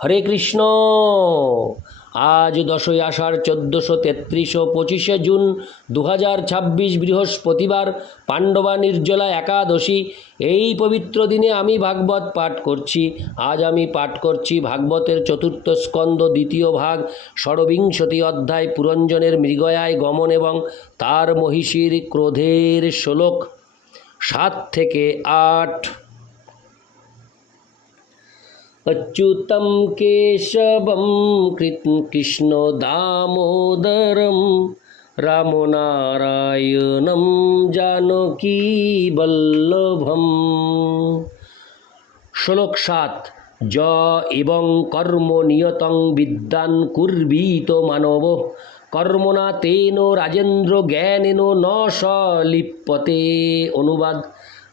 হরে কৃষ্ণ। আজ 10ই আষাঢ় 1433 ও 25শে জুন 2026 বৃহস্পতিবার, পাণ্ডবা নির্জলা একাদশী। এই পবিত্র দিনে আমি ভাগবত পাঠ করছি। আজ আমি পাঠ করছি ভাগবতের চতুর্থ স্কন্দ দ্বিতীয় ভাগ, ষড়বিংশতি অধ্যায়, পুরঞ্জনের মৃগয়ায় গমন এবং তার মহিষীর ক্রোধের শ্লোক 7 থেকে 8। अच्युतं केशवं कृष्ण दामोदरं रामो नारायणं जानकी वल्लभम। श्लोक 7। ज एवं कर्म नियतं विद्वान् कुर्वीत मानव कर्मणा तेनो राजेन्द्र ज्ञानेनो न स लिप्यते। অনুবাদ।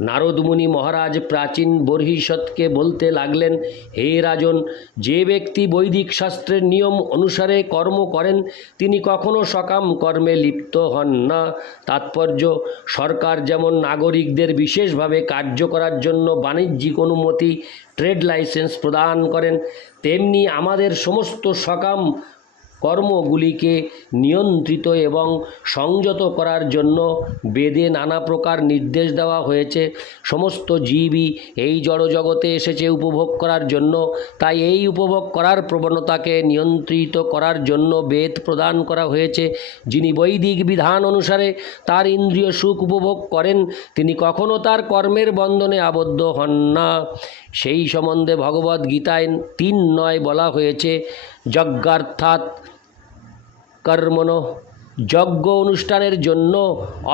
নারদ মুনি মহারাজ প্রাচীন বর্হিষ্মতকে বলতে লাগলেন, হে রাজন, যে ব্যক্তি বৈদিক শাস্ত্রের নিয়ম অনুসারে কর্ম করেন তিনি কখনো সকাম কর্মে লিপ্ত হন না। তাৎপর্য: সরকার যেমন নাগরিকদের বিশেষভাবে কার্য করার জন্য বাণিজ্যিক অনুমতি, ট্রেড লাইসেন্স প্রদান করেন, তেমনি আমাদের সমস্ত সকাম কর্মগুলিকে নিয়ন্ত্রিত এবং সংযত করার জন্য বেদে নানা প্রকার নির্দেশ দেওয়া হয়েছে। সমস্ত জীবই এই জড়জগতে এসেছে উপভোগ করার জন্য, তাই এই উপভোগ করার প্রবণতাকে নিয়ন্ত্রিত করার জন্য বেদ প্রদান করা হয়েছে। যিনি বৈদিক বিধান অনুসারে তার ইন্দ্রিয় সুখ উপভোগ করেন তিনি কখনো তার কর্মের বন্ধনে আবদ্ধ হন না। সেই সম্বন্ধে ভগবদ্ গীতায় 3:9 বলা হয়েছে, যজ্ঞার্থাৎ কর্মণ, যজ্ঞ অনুষ্ঠানের জন্য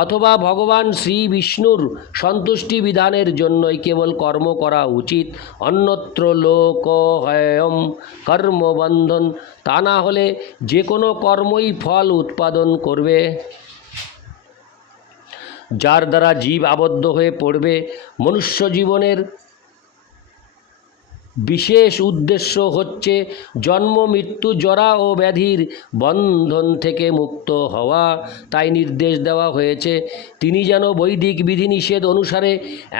অথবা ভগবান শ্রী বিষ্ণুর সন্তুষ্টি বিধানের জন্যই কেবল কর্ম করা উচিত, অন্যত্র লোকহয়ম কর্মবন্ধন। তা না হলে যে কোনো কর্মই ফল উৎপাদন করবে, যার দ্বারা জীব আবদ্ধ হয়ে পড়বে। মনুষ্য জীবনের বিশেষ উদ্দেশ্য হচ্ছে জন্ম, মৃত্যু, জরা ও ব্যাধির বন্ধন থেকে মুক্ত হওয়া। তাই নির্দেশ দেওয়া হয়েছে তিনি যেন বৈদিক বিধিনিষেধ অনুসারে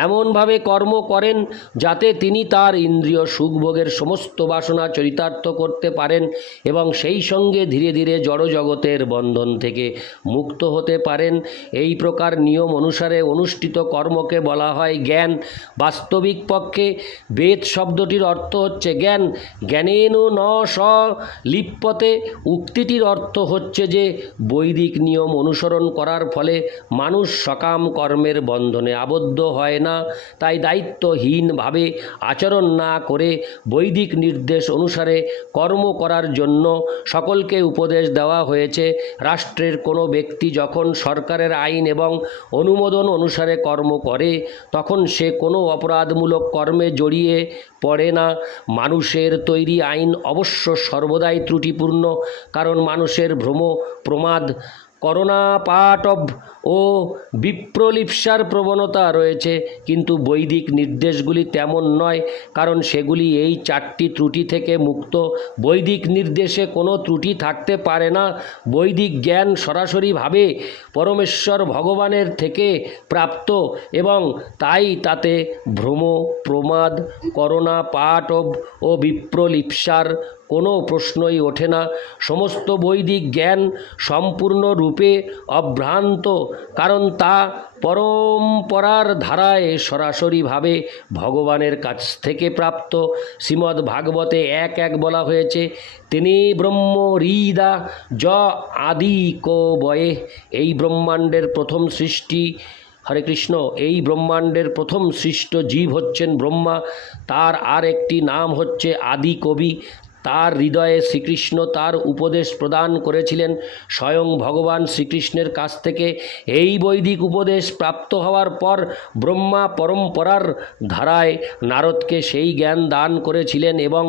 এমনভাবে কর্ম করেন যাতে তিনি তার ইন্দ্রিয় সুখভোগের সমস্ত বাসনা চরিতার্থ করতে পারেন এবং সেই সঙ্গে ধীরে ধীরে জড়জগতের বন্ধন থেকে মুক্ত হতে পারেন। এই প্রকার নিয়ম অনুসারে অনুষ্ঠিত কর্মকে বলা হয় জ্ঞান। বাস্তবিক পক্ষে বেদ শব্দটির অর্থ হচ্ছে জ্ঞান। জ্ঞানেনু ন স লিপ্যতে উক্তিটির অর্থ হচ্ছে যে বৈদিক নিয়ম অনুসরণ করার ফলে মানুষ সকাম কর্মের বন্ধনে আবদ্ধ হয় না। তাই দায়িত্বহীনভাবে আচরণ না করে বৈদিক নির্দেশ অনুসারে কর্ম করার জন্য সকলকে উপদেশ দেওয়া হয়েছে। রাষ্ট্রের কোনো ব্যক্তি যখন সরকারের আইন এবং অনুমোদন অনুসারে কর্ম করে তখন সে কোনো অপরাধমূলক কর্মে জড়িয়ে পড়ে না। মানুষের তৈরি আইন অবশ্য সর্বদাই ত্রুটিপূর্ণ, কারণ মানুষের ভ্রম, প্রমাদ, করণাপাটব ও বিপ্রলিপ্সার প্রবণতা রয়েছে। কিন্তু বৈদিক নির্দেশগুলি তেমন নয়, কারণ সেগুলি এই 4টি ত্রুটি থেকে মুক্ত। বৈদিক নির্দেশে কোনো ত্রুটি থাকতে পারে না। বৈদিক জ্ঞান সরাসরিভাবে পরমেশ্বর ভগবানের থেকে প্রাপ্ত এবং তাই তাতে ভ্রম, প্রমাদ, করণাপাটব ও বিপ্রলিপ্সার কোনো প্রশ্নই ওঠে না। সমস্ত বৈদিক জ্ঞান সম্পূর্ণরূপে অভ্রান্ত, কারণ তা পরম্পরার ধারায় সরাসরিভাবে ভগবানের কাছ থেকে প্রাপ্ত। শ্রীমদ্ ভাগবতে 1:1 বলা হয়েছে, তিনি ব্রহ্ম হৃদা য আদি কবয়ে। এই ব্রহ্মাণ্ডের প্রথম সৃষ্টি, হরে কৃষ্ণ, এই ব্রহ্মাণ্ডের প্রথম সৃষ্ট জীব হচ্ছেন ব্রহ্মা। তার আর একটি নাম হচ্ছে আদি কবি। তার হৃদয়ে শ্রীকৃষ্ণ তার উপদেশ প্রদান করেছিলেন। স্বয়ং ভগবান শ্রীকৃষ্ণের কাছ থেকে এই বৈদিক উপদেশ প্রাপ্ত হওয়ার পর ব্রহ্মা পরম্পরার ধারায় নারদকে সেই জ্ঞান দান করেছিলেন এবং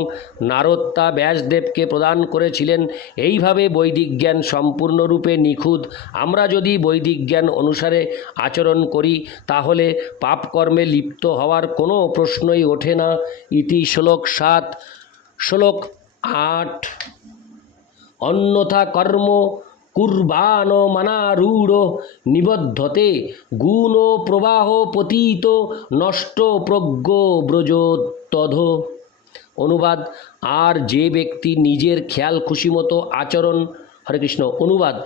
নারদ তা ব্যাসদেবকে প্রদান করেছিলেন। এইভাবে বৈদিক জ্ঞান সম্পূর্ণরূপে নিখুঁত। আমরা যদি বৈদিক জ্ঞান অনুসারে আচরণ করি তাহলে পাপকর্মে লিপ্ত হওয়ার কোনো প্রশ্নই ওঠে না। ইতি শ্লোক 7। শ্লোক 8। অন্যথা কর্ম কুর্বাণ মানারূঢ় নিবদ্ধতে গুণ প্রবাহ পতিত নষ্ট প্রজ্ঞ ব্রজোত্তধ। অনুবাদ, আর যে ব্যক্তি নিজের খেয়াল খুশিমতো আচরণ হরে কৃষ্ণ অনুবাদ,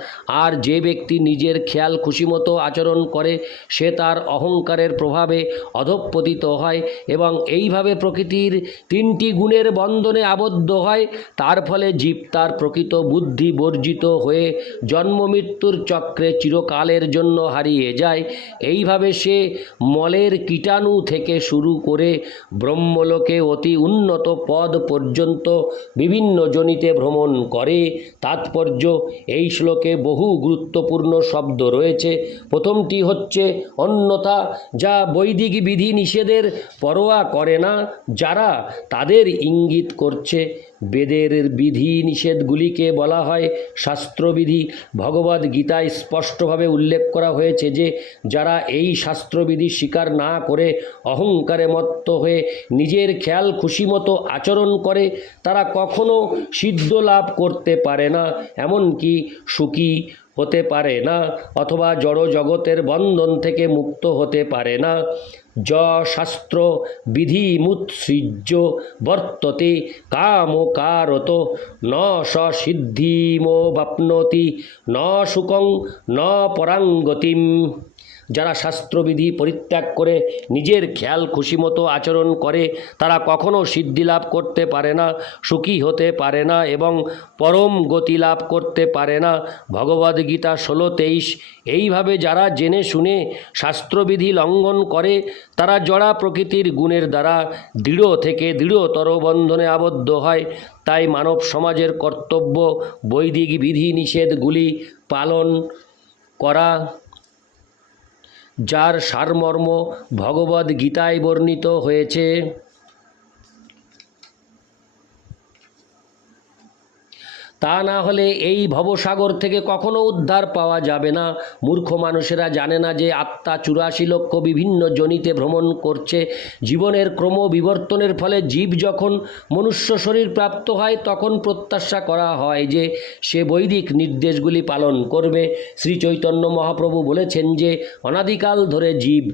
আর যে ব্যক্তি নিজের খেয়াল খুশিমতো আচরণ করে সে তার অহংকারের প্রভাবে অধঃপতিত হয় এবং এইভাবে প্রকৃতির তিনটি গুণের বন্ধনে আবদ্ধ হয়। তার ফলে জীব তার প্রকৃত বুদ্ধি বর্জিত হয়ে জন্ম মৃত্যুর চক্রে চিরকালের জন্য হারিয়ে যায়। এইভাবে সে মলের কীটাণু থেকে শুরু করে ব্রহ্মলোকে অতি উন্নত পদ পর্যন্ত বিভিন্ন যোনিতে ভ্রমণ করে। তাৎপর্য, এই শ্লোকে বহু গুরুত্বপূর্ণ শব্দ রয়েছে। প্রথমটি হচ্ছে অন্যথা, যা বৈদিক বিধি নিষেধের পরোয়া করে না, যারা তাদের ইঙ্গিত করছে। বেদের বিধি নিষেধগুলিকে বলা হয় শাস্ত্রবিধি। ভগবদ্ গীতায় স্পষ্টভাবে উল্লেখ করা হয়েছে যে যারা এই শাস্ত্রবিধি স্বীকার না করে অহংকারে মত্ত হয়ে নিজের খেয়াল খুশিমতো আচরণ করে তারা কখনো সিদ্ধ লাভ করতে পারে না, এমনকি সুখী হতে পারে না অথবা জড় জগতের বন্ধন থেকে মুক্ত হতে পারে না। য শাস্ত্র বিধিমুৎসৃজ্য বর্ততে কামকারত ন সিদ্ধিমোবাপ্নোতি ন সুখং ন পরাঙ্গতিম। যারা শাস্ত্রবিধি পরিত্যাগ করে নিজের খেয়াল খুশিমতো আচরণ করে তারা কখনো সিদ্ধি লাভ করতে পারে না, সুখী হতে পারে না এবং পরম গতি লাভ করতে পারে না। ভগবদ্গীতা 16:23। এইভাবে যারা জেনে শুনে শাস্ত্রবিধি লঙ্ঘন করে তারা জড়া প্রকৃতির গুণের দ্বারা দৃঢ় থেকে দৃঢ়তর বন্ধনে আবদ্ধ হয়। তাই মানব সমাজের কর্তব্য বৈদিক বিধি নিষেধগুলি পালন করা, যার সারমর্ম ভগবদ্গীতায় বর্ণিত হয়েছে। তা না হলে এই ভবসাগর থেকে কখনো উদ্ধার পাওয়া যাবে না। মূর্খ মানুষেরা জানে না যে আত্মা 84 লক্ষ বিভিন্ন যোনিতে ভ্রমণ করছে। জীবনের ক্রম বিবর্তনের ফলে জীব যখন মনুষ্য শরীর প্রাপ্ত হয় তখন প্রত্যাশা করা হয় যে সে বৈদিক নির্দেশগুলি পালন করবে। শ্রী চৈতন্য মহাপ্রভু বলেছেন যে অনাদিকাল ধরে জীব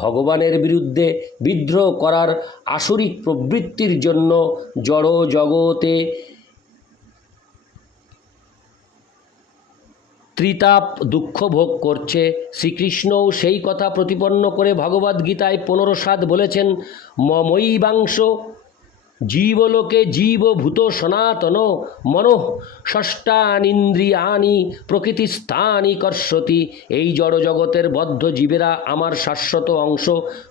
ভগবানের বিরুদ্ধে বিদ্রোহ করার আসরিক প্রবৃত্তির জন্য জড় জগতে ত্রিতাপ দুঃখ ভোগ করছে। শ্রীকৃষ্ণও সেই কথা প্রতিপন্ন করে ভগবদ্গীতায় 15:7 বলেছেন, মমৈবাংশ জীবলোকে জীবভূত সনাতন মনঃ ষষ্ঠানীন্দ্রিয়াণি প্রকৃতিস্থানি কর্ষতি। এই জড়জগতের বদ্ধ জীবেরা আমার শাশ্বত অংশ।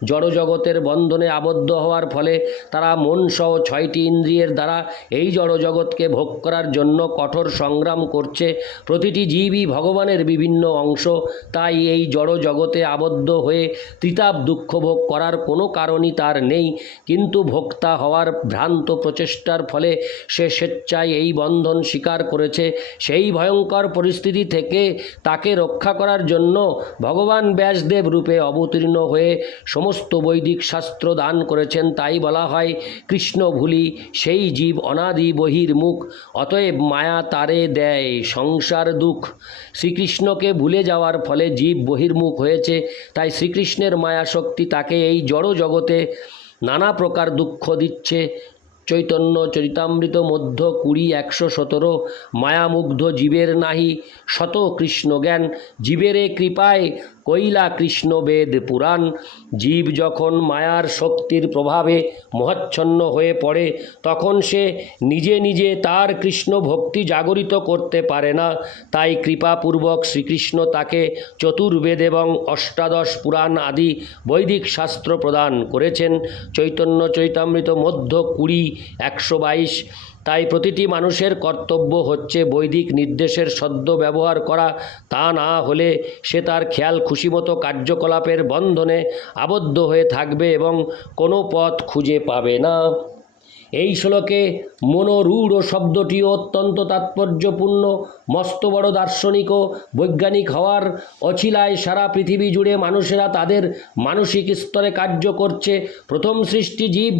জড়জগতের বন্ধনে আবদ্ধ হওয়ার ফলে তারা মনসহ 6টি ইন্দ্রিয়ের দ্বারা এই জড়জগৎকে ভোগ করার জন্য কঠোর সংগ্রাম করছে। প্রতিটি জীবই ভগবানের বিভিন্ন অংশ। তাই এই জড়জগতে আবদ্ধ হয়ে ত্রিতাপ দুঃখ ভোগ করার কোনো কারণই তার নেই। কিন্তু ভোক্তা হওয়ার ভ্রান্ত প্রচেষ্টার ফলে সে স্বেচ্ছায় এই বন্ধন স্বীকার করেছে। সেই ভয়ঙ্কর পরিস্থিতি থেকে তাকে রক্ষা করার জন্য ভগবান ব্যাসদেব রূপে অবতীর্ণ হয়ে সমস্ত বৈদিক শাস্ত্র দান করেছেন। তাই বলা হয়, কৃষ্ণ ভুলি সেই জীব অনাদি বহির্মুখ, অতএব মায়া তারে দেয় সংসার দুঃখ। শ্রীকৃষ্ণকে ভুলে যাওয়ার ফলে জীব বহির্মুখ হয়েছে। তাই শ্রীকৃষ্ণের মায়া শক্তি তাকে এই জড় জগতে নানা প্রকার দুঃখ দিচ্ছে। চৈতন্য চরিতামৃত মধ্য 20:117। মায়ামুগ্ধ জীবের নাহি শত কৃষ্ণ জ্ঞান, জীবেরে কৃপায় কৈলা কৃষ্ণ বেদ পুরাণ। জীব যখন মায়ার শক্তির প্রভাবে মোহাচ্ছন্ন হয়ে পড়ে তখন সে নিজে নিজে তার কৃষ্ণ ভক্তি জাগরিত করতে পারে না। তাই কৃপাপূর্বক শ্রীকৃষ্ণ তাকে চতুর্বেদ এবং অষ্টাদশ পুরাণ আদি বৈদিক শাস্ত্র প্রদান করেছেন। চৈতন্য চরিতামৃত মধ্য 20:122। তাই প্রতিটি মানুষের কর্তব্য হচ্ছে বৈদিক নির্দেশের সদ্য ব্যবহার করা। তা না হলে সে তার খেয়াল খুশিমতো কার্যকলাপের বন্ধনে আবদ্ধ হয়ে থাকবে এবং কোনো পথ খুঁজে পাবে না। এই শ্লোকে মনোরূঢ় শব্দটিও অত্যন্ত তাৎপর্যপূর্ণ। মস্ত বড় দার্শনিক ও বৈজ্ঞানিক হওয়ার অছিলায় সারা পৃথিবী জুড়ে মানুষেরা তাদের মানসিক স্তরে কার্য করছে। প্রথম সৃষ্টি জীব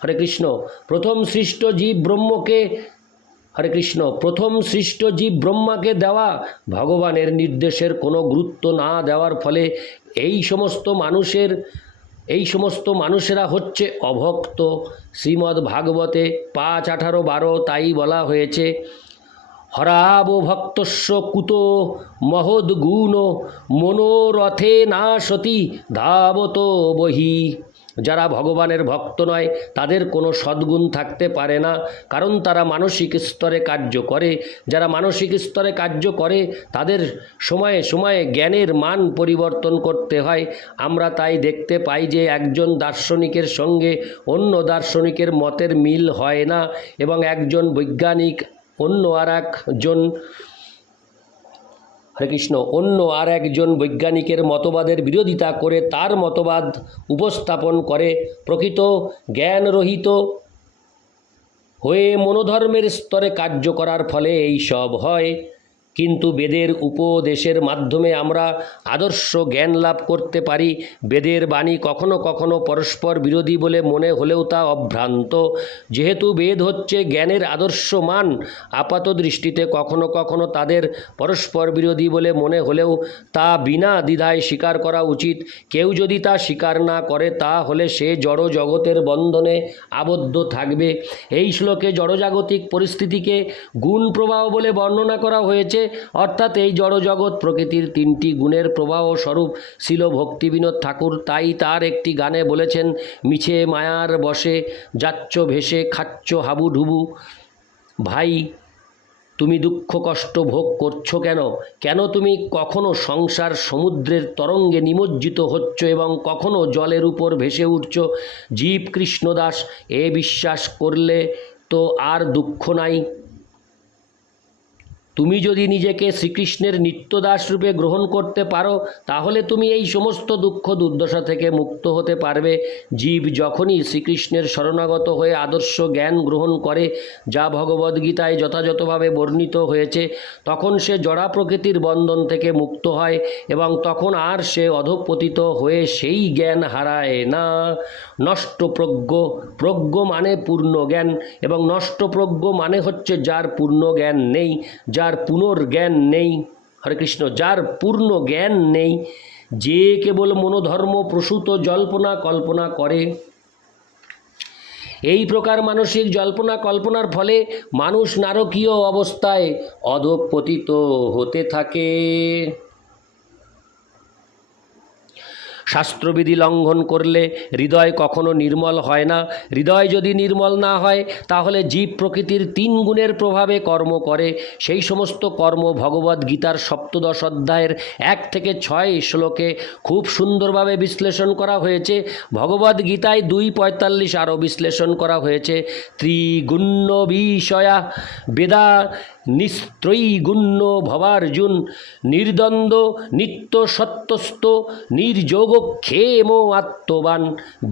হরে কৃষ্ণ প্রথম সৃষ্ট জীব ব্রহ্মকে হরে কৃষ্ণ প্রথম সৃষ্ট জীব ব্রহ্মাকে দেওয়া ভগবানের নির্দেশের কোনো গুরুত্ব না দেওয়ার ফলে এই সমস্ত মানুষের এই সমস্ত মানুষেরা হচ্ছে অভক্ত। শ্রীমদ্ ভাগবতে 5, 18, 12 তাই বলা হয়েছে, হরাব ভক্তস্য কুতো মহদ্গুণ মনোরথে না সতী ধাবত বহি। যারা ভগবানের ভক্ত নয় তাদের কোনো সদ্গুণ থাকতে পারে না, কারণ তারা মানসিক স্তরে কার্য করে। যারা মানসিক স্তরে কার্য করে তাদের সময়ে সময়ে জ্ঞানের মান পরিবর্তন করতে হয়। আমরা তাই দেখতে পাই যে একজন দার্শনিকের সঙ্গে অন্য দার্শনিকের মতের মিল হয় না, এবং একজন বৈজ্ঞানিক অন্য আর একজন বৈজ্ঞানিকের মতবাদের বিরোধিতা করে তার মতবাদ উপস্থাপন করে। প্রকৃত জ্ঞানরহিত হয়ে মনোধর্মের স্তরে কার্য করার ফলে এই সব হয়। কিন্তু বেদের উপদেশের মাধ্যমে আমরা আদর্শ জ্ঞান লাভ করতে পারি। বেদের বাণী কখনো কখনো পরস্পর বিরোধী বলে মনে হলেও তা অভ্রান্ত। যেহেতু বেদ হচ্ছে জ্ঞানের আদর্শ মান, আপাত দৃষ্টিতে কখনো কখনো তাদের পরস্পর বিরোধী বলে মনে হলেও তা বিনা দ্বিধায় স্বীকার করা উচিত। কেউ যদি তা স্বীকার না করে তাহলে সে জড় জগতের বন্ধনে আবদ্ধ থাকবে। এই শ্লোকে জড়জাগতিক পরিস্থিতিকে গুণ প্রবাহ বলে বর্ণনা করা হয়েছে, অর্থাৎ এই জড়জগৎ প্রকৃতির 3টি গুণের প্রবাহ স্বরূপ। শিল ভক্তিবিনোদ ঠাকুর তাই তার একটি গানে বলেছেন, মিছে মায়ার বসে যাচ্ছ ভেসে খাচ্ছ হাবুডুবু। ভাই, তুমি দুঃখ কষ্ট ভোগ করছো কেন? কেন তুমি কখনো সংসার সমুদ্রের তরঙ্গে নিমজ্জিত হচ্ছ এবং কখনো জলের উপর ভেসে উঠছ? জীব কৃষ্ণদাস এ বিশ্বাস করলে তো আর দুঃখ নাই। তুমি যদি নিজেকে শ্রীকৃষ্ণের নিত্যদাস রূপে গ্রহণ করতে পারো তাহলে তুমি এই সমস্ত দুঃখ দুর্দশা থেকে মুক্ত হতে পারবে। জীব যখনই শ্রীকৃষ্ণের শরণাগত হয়ে আদর্শ জ্ঞান গ্রহণ করে, যা ভগবদ্গীতায় যথাযথভাবে বর্ণিত হয়েছে, তখন সে জড়া প্রকৃতির বন্ধন থেকে মুক্ত হয় এবং তখন আর সে অধঃপতিত হয়ে সেই জ্ঞান হারায় না। নষ্টপ্রজ্ঞ, প্রজ্ঞ মানে পূর্ণ জ্ঞান, এবং নষ্টপ্রজ্ঞ মানে হচ্ছে যার পূর্ণ জ্ঞান নেই, যার পুনর্জ্ঞান নেই। হরে কৃষ্ণ। যার পূর্ণ জ্ঞান নেই, যে কেবল মনোধর্ম প্রসূত জল্পনা কল্পনা করে। এই প্রকার মানসিক জল্পনা কল্পনার ফলে মানুষ নারকীয় অবস্থায় অধঃপতিত হতে থাকে। শাস্ত্রবিধি লঙ্ঘন করলে হৃদয় কখনো নির্মল হয় না। হৃদয় যদি নির্মল না হয় তাহলে জীব প্রকৃতির 3 গুণের প্রভাবে কর্ম করে। সেই সমস্ত কর্ম ভগবদ্গীতার 17 অধ্যায়ের 1 থেকে 6 শ্লোকে খুব সুন্দরভাবে বিশ্লেষণ করা হয়েছে। ভগবদ্গীতায় 2:45 আরও বিশ্লেষণ করা হয়েছে। ত্রিগুণ্য বিষয়া বেদা নিস্ত্রৈগুণ্য ভবার্জুন নির্দ্বন্দ্ব নিত্য সত্যস্থ নির্যোগক্ষেম আত্মবান।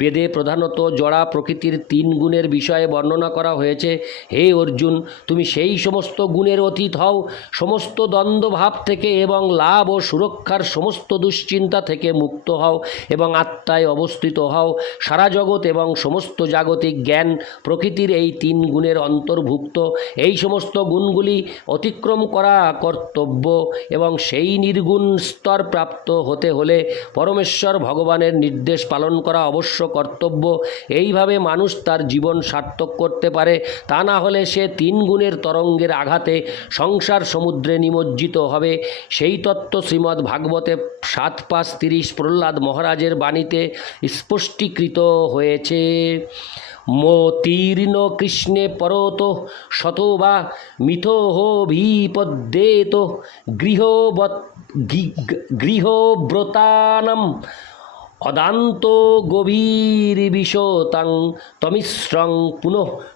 বেদে প্রধানত জড়া প্রকৃতির 3 গুণের বিষয়ে বর্ণনা করা হয়েছে। হে অর্জুন, তুমি সেই সমস্ত গুণের অতীত হও, সমস্ত দ্বন্দ্বভাব থেকে এবং লাভ ও সুরক্ষার সমস্ত দুশ্চিন্তা থেকে মুক্ত হও এবং আত্মায় অবস্থিত হও। সারা জগৎ এবং সমস্ত জাগতিক জ্ঞান প্রকৃতির এই 3 গুণের অন্তর্ভুক্ত। এই সমস্ত গুণগুলি অতিক্রম করা কর্তব্য এবং সেই নির্গুণ স্তর প্রাপ্ত হতে হলে পরমেশ্বর ভগবানের নির্দেশ পালন করা অবশ্য কর্তব্য। এইভাবে মানুষ তার জীবন সার্থক করতে পারে। তা না হলে সে 3 গুণের তরঙ্গের আঘাতে সংসার সমুদ্রে নিমজ্জিত হবে। সেই তত্ত্ব শ্রীমদ্ ভাগবতে 7:5-30 প্রহ্লাদ মহারাজের বাণীতে স্পষ্টীকৃত হয়েছে। মোতীর্ণ কৃষ্ণে পরত শতো বা মিথো বিপদ্যেত গৃহব্রতানাম অদান্ত গভীর বিশতাং তমিশ্রং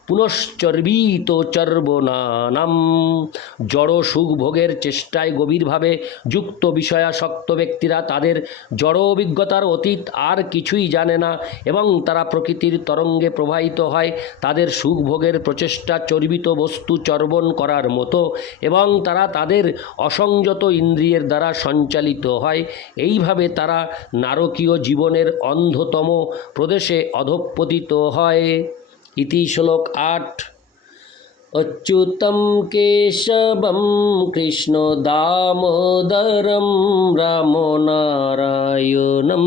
পুনশ্চর্বিত চর্বনানাম। জড় সুখ ভোগের চেষ্টায় গভীরভাবে যুক্ত বিষয়াসক্ত ব্যক্তিরা তাদের জড় অভিজ্ঞতার অতীত আর কিছুই জানে না এবং তারা প্রকৃতির তরঙ্গে প্রবাহিত হয়। তাদের সুখ ভোগের প্রচেষ্টা চর্বিত বস্তু চর্বণ করার মতো এবং তারা তাদের অসংযত ইন্দ্রিয়ের দ্বারা সঞ্চালিত হয়। এইভাবে তারা নারকীয় জীবনের অন্ধতম প্রদেশে অধঃপতিত হয়। ইতি শ্লোক 8। অচ্যুতম কেশবম কৃষ্ণ দামোদরম রাম নারায়ণম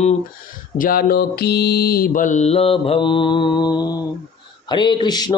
जानकी वल्लभम। हरे कृष्ण